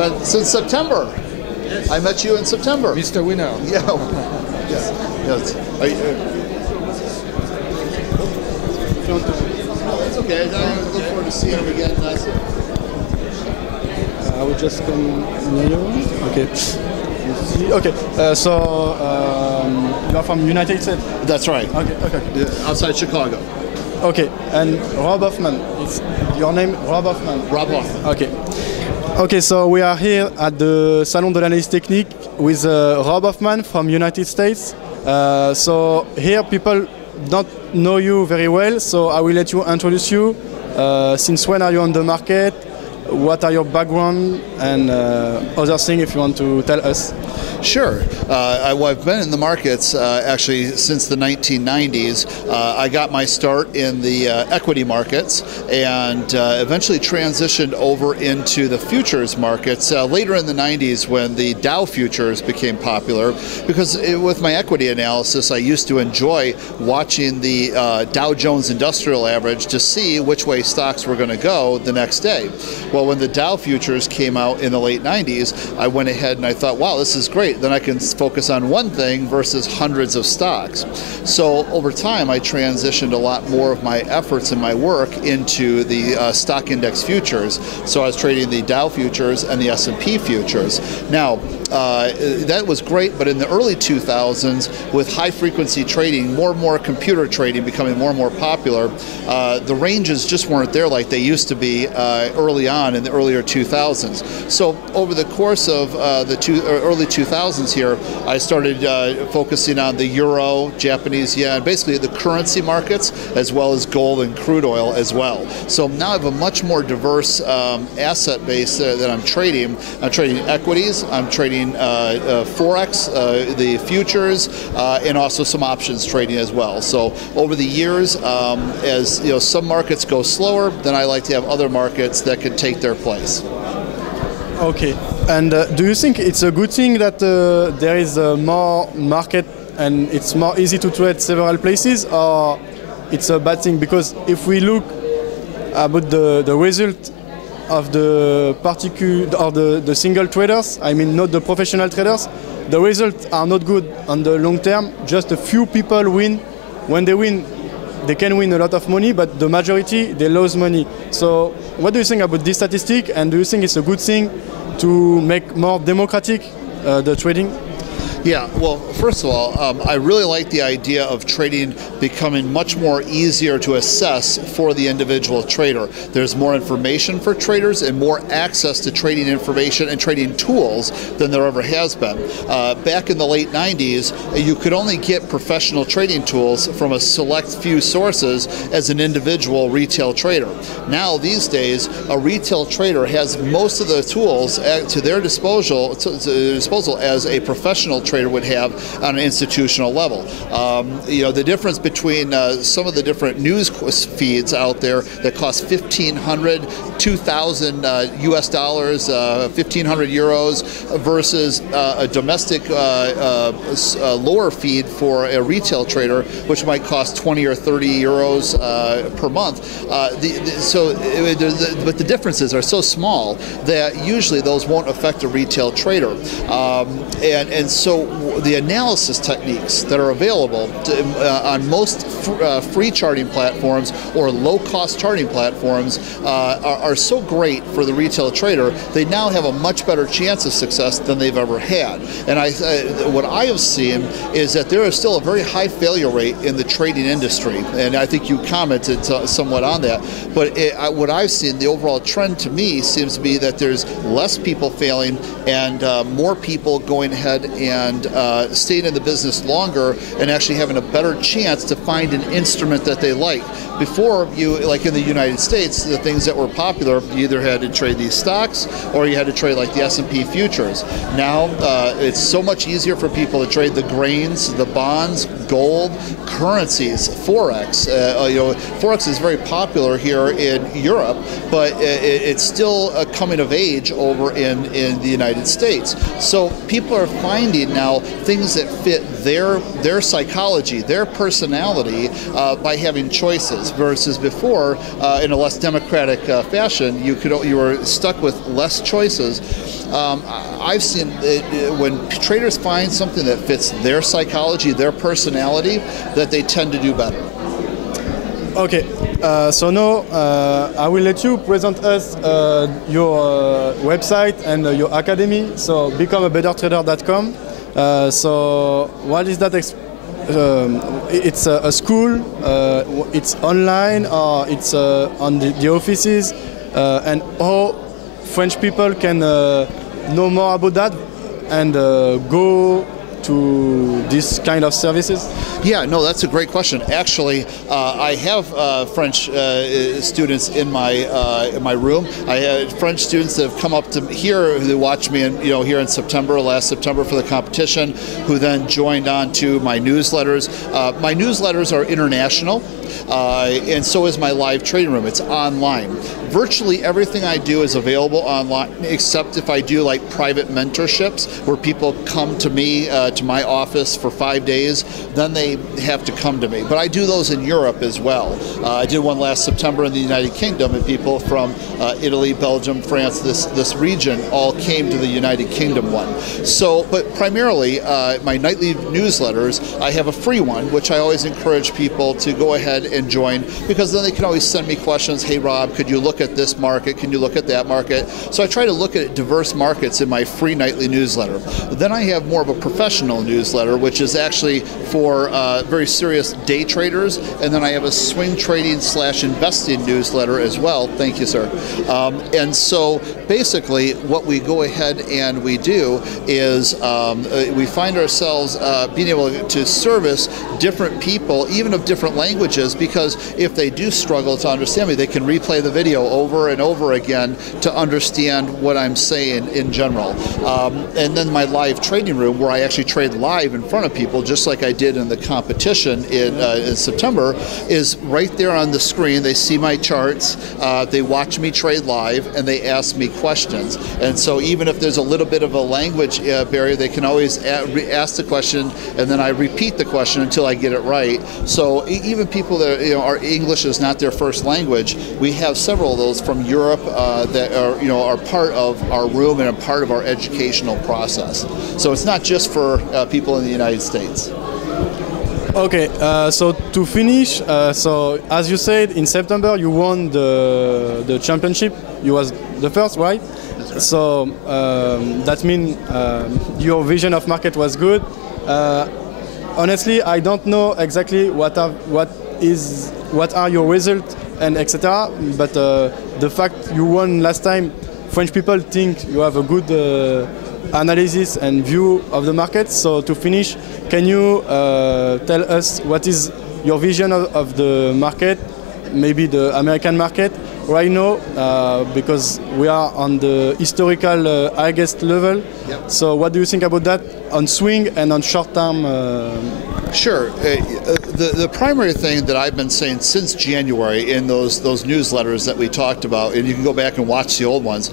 But since September. Yes. I met you in September. Mr. Winner. Yeah. Yes. Yes. It's okay. I look forward to seeing him again. I will just come near you. Okay. Okay. You are from United States. That's right. Okay. Okay. Yeah, outside Chicago. Okay. And Rob Hoffman. It's your name, Rob Hoffman. Rob Hoffman. Okay. Okay. So we are here at the Salon de l'Analyse Technique with Rob Hoffman from United States. So here people don't know you very well. So I will let you introduce you. Since when are you on the market? What are your background and other things if you want to tell us? Sure. I've been in the markets actually since the 1990s. I got my start in the equity markets and eventually transitioned over into the futures markets later in the 90s when the Dow futures became popular, because with my equity analysis I used to enjoy watching the Dow Jones Industrial Average to see which way stocks were going to go the next day. Well, when the Dow futures came out in the late 90s, I went ahead and I thought, wow, this is great. Then I can focus on one thing versus hundreds of stocks. So over time, I transitioned a lot more of my efforts and my work into the stock index futures. So I was trading the Dow futures and the S&P futures. Now, that was great, but in the early 2000s, with high-frequency trading, more and more computer trading becoming more and more popular, the ranges just weren't there like they used to be early on in the earlier 2000s. So over the course of the early 2000s here, I started focusing on the euro, Japanese yen, basically the currency markets, as well as gold and crude oil as well. So now I have a much more diverse asset base that I'm trading. I'm trading equities, I'm trading Forex, the futures, and also some options trading as well. So over the years, as you know, some markets go slower, then I like to have other markets that can take their place. Okay. And do you think it's a good thing that there is more market and it's more easy to trade several places, or it's a bad thing? Because if we look about the result of the particular or the single traders, I mean not the professional traders, the results are not good on the long term. Just a few people win. When they win, they can win a lot of money, but the majority, they lose money. So what do you think about this statistic, and do you think it's a good thing to make more democratic the trading? Yeah, well, first of all, I really like the idea of trading becoming much more easier to assess for the individual trader. There's more information for traders and more access to trading information and trading tools than there ever has been. Back in the late 90s, you could only get professional trading tools from a select few sources as an individual retail trader. Now, these days, a retail trader has most of the tools to their disposal as a professional trader would have on an institutional level. You know, the difference between some of the different news feeds out there that cost $1,500, $2,000 US dollars, 1,500 euros versus a domestic lower feed for a retail trader, which might cost 20 or 30 euros per month. But the differences are so small that usually those won't affect a retail trader. And so the analysis techniques that are available on most free charting platforms or low-cost charting platforms are so great for the retail trader. They now have a much better chance of success than they've ever had. And what I have seen is that there is still a very high failure rate in the trading industry, and I think you commented somewhat on that. But what I've seen, the overall trend to me seems to be that there's less people failing and more people going ahead and staying in the business longer and actually having a better chance to find an instrument that they like. Before, like in the United States, the things that were popular, you either had to trade these stocks or you had to trade like the S&P futures. Now, it's so much easier for people to trade the grains, the bonds, gold, currencies, Forex. Forex is very popular here in Europe, but it's still coming of age over in the United States. So people are finding now things that fit their psychology, their personality, by having choices, versus before, in a less democratic fashion, you were stuck with less choices. I've seen when traders find something that fits their psychology, their personality, that they tend to do better. Okay, so now I will let you present us your website and your academy, so becomeabettertrader.com. So what is that? It's a school, it's online, or it's on the offices, and how French people can know more about that and go to this kind of services? Yeah, no, that's a great question. Actually, I have French students in my room. I had French students that have come up to here who watched me, here in last September for the competition, who then joined on to my newsletters. My newsletters are international. And so is my live trading room. It's online. Virtually everything I do is available online, except if I do like private mentorships where people come to me, to my office for 5 days, then they have to come to me. But I do those in Europe as well. I did one last September in the United Kingdom, and people from Italy, Belgium, France, this region all came to the United Kingdom one. So, but primarily my nightly newsletters, I have a free one, which I always encourage people to go ahead and join, because then they can always send me questions. Hey Rob, could you look at this market? Can you look at that market? So I try to look at diverse markets in my free nightly newsletter. Then I have more of a professional newsletter, which is actually for very serious day traders, and then I have a swing trading / investing newsletter as well. Thank you, sir. And so basically what we go ahead and we do is we find ourselves being able to service different people, even of different languages, because if they do struggle to understand me, they can replay the video over and over again to understand what I'm saying in general. And then my live trading room, where I actually trade live in front of people, just like I did in the competition in September, is right there on the screen. They see my charts, they watch me trade live, and they ask me questions. And so even if there's a little bit of a language barrier, they can always ask the question, and then I repeat the question until I get it right. So even people that our English is not their first language, we have several of those from Europe that are part of our room and a part of our educational process. So it's not just for people in the United States. Okay, so to finish, so as you said, in September you won the championship. You was the first, right? That's right. So that means your vision of market was good. Honestly, I don't know exactly what are your results and etc. But the fact you won last time, French people think you have a good analysis and view of the market. So to finish, can you tell us what is your vision of the market, maybe the American market right now, because we are on the historical highest level. Yep. So what do you think about that on swing and on short term? Sure. The primary thing that I've been saying since January in those newsletters that we talked about, and you can go back and watch the old ones,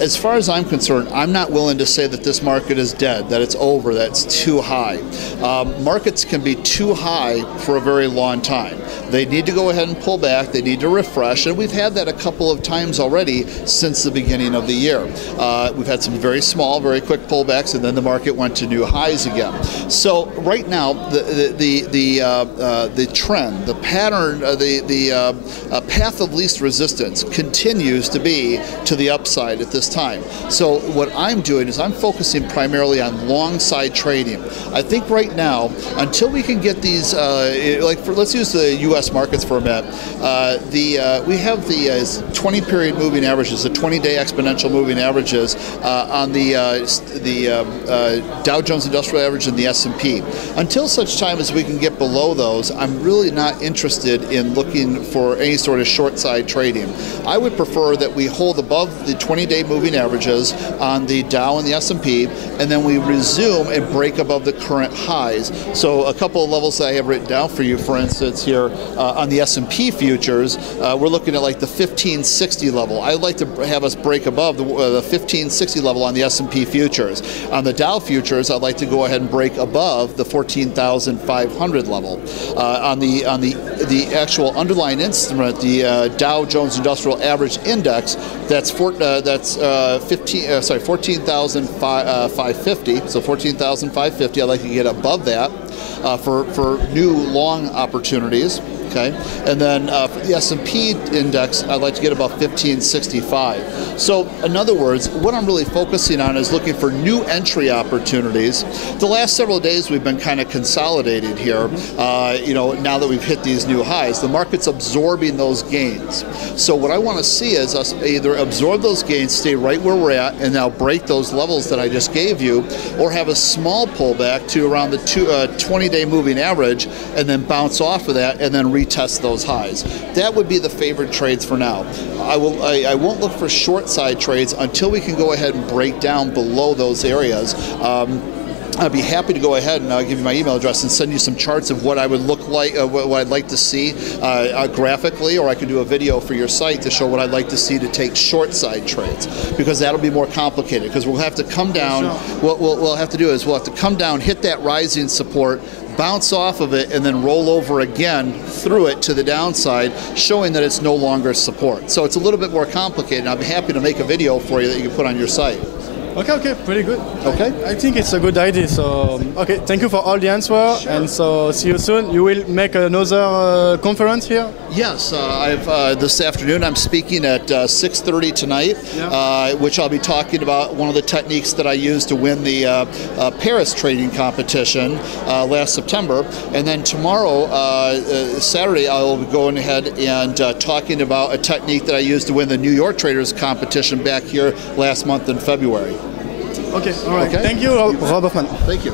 as far as I'm concerned, I'm not willing to say that this market is dead, that it's over, that it's too high. Markets can be too high for a very long time. They need to go ahead and pull back, they need to refresh, and we've had that a couple of times already since the beginning of the year. We've had some very small, very quick pullbacks, and then the market went to new highs again. So right now, the trend, the pattern, the path of least resistance continues to be to the upside at this time. So what I'm doing is I'm focusing primarily on long side trading. I think right now, until we can get these, let's use the U.S. markets for a minute. We have the 20 period moving averages, the 20-day exponential moving averages on the Dow Jones Industrial Average and the S&P. Until such time as we can get below those, I'm really not interested in looking for any sort of short side trading. I would prefer that we hold above the 20-day moving averages on the Dow and the S&P, and then we resume and break above the current highs. So a couple of levels that I have written down for you, for instance, here on the S&P futures, we're looking at like the 1560 level. I'd like to have us break above the 1560 level on the S&P futures. On the Dow futures, I'd like to go ahead and break above the 14,500 level. On the actual underlying instrument, the Dow Jones Industrial Average Index, that's 14,550. So 14,550. I'd like to get above that for new long opportunities. Okay, and then for the S&P index, I'd like to get about 1565. So in other words, what I'm really focusing on is looking for new entry opportunities. The last several days we've been kind of consolidating here. Now that we've hit these new highs, the market's absorbing those gains. So what I want to see is us either absorb those gains, stay right where we're at, and now break those levels that I just gave you, or have a small pullback to around the 20-day moving average, and then bounce off of that, and then retest those highs. That would be the favored trades for now. I won't look for short side trades until we can go ahead and break down below those areas. I'd be happy to go ahead and give you my email address and send you some charts of what I would look like, what I'd like to see graphically, or I could do a video for your site to show what I'd like to see to take short side trades, because that'll be more complicated, because we'll have to come down. What we'll have to do is we'll have to come down, hit that rising support, bounce off of it, and then roll over again through it to the downside, showing that it's no longer support. So it's a little bit more complicated. I'd be happy to make a video for you that you can put on your site. Okay, pretty good. Okay. I think it's a good idea. So, okay, thank you for all the answer, Sure. and so see you soon. You will make another conference here? Yes, this afternoon I'm speaking at 6:30 tonight, which I'll be talking about one of the techniques that I used to win the Paris trading competition last September, and then tomorrow, Saturday, I'll be going ahead and talking about a technique that I used to win the New York Traders competition back here last month in February. Okay, all right. Okay. Thank you, Rob Hoffman. Thank you.